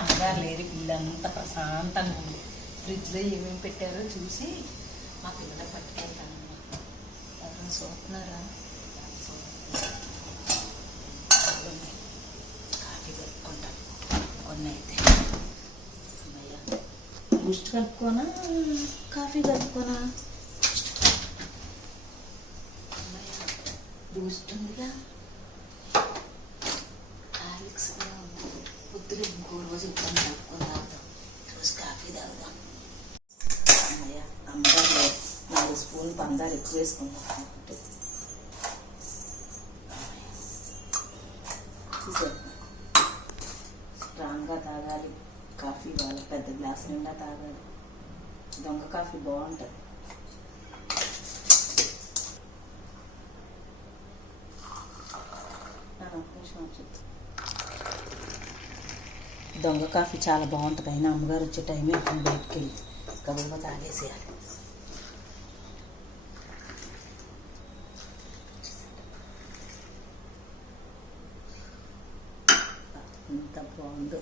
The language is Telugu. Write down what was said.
అమ్మగారు లేరు, ఇల్లంతా ప్రశాంతంగా ఉంది. ఫ్రిడ్జ్లో ఏమేమి పెట్టారో చూసి మా పిల్లలకు పట్టుకెళ్తాను. ఎవరైనా చూస్తున్నారా? కాఫీ కలుపుకుంటాం కొన్ని అయితే. అమ్మయ్య, బూస్ట్ కలుపుకోనా కాఫీ కలుపుకోనా? అమ్మయ్య, బూస్ట్ ఉందిగా, హార్లిక్స్ కూడా ఉంది. పొద్దున ఇంకో రోజు ఇబ్బంది కలుపుకొని తాగుతాం, రోజు కాఫీ తాగుదాం. అమ్మయ్య, అమ్మగారు 4 స్పూన్లు పందాలు ఎక్కువ వేసుకుంటాం. స్ట్రాంగ్గా తాగాలి కాఫీ, వాళ్ళ పెద్ద గ్లాస్ నిండా తాగాలి. దొంగ కాఫీ బాగుంటుంది. దొంగ కాఫీ చాలా బాగుంటుంది. అయినా అమ్మగారు వచ్చే టైమే అతను బయటికి వెళ్ళి గబగబా తాగేసేయాలి. ఎంత బాగుందో.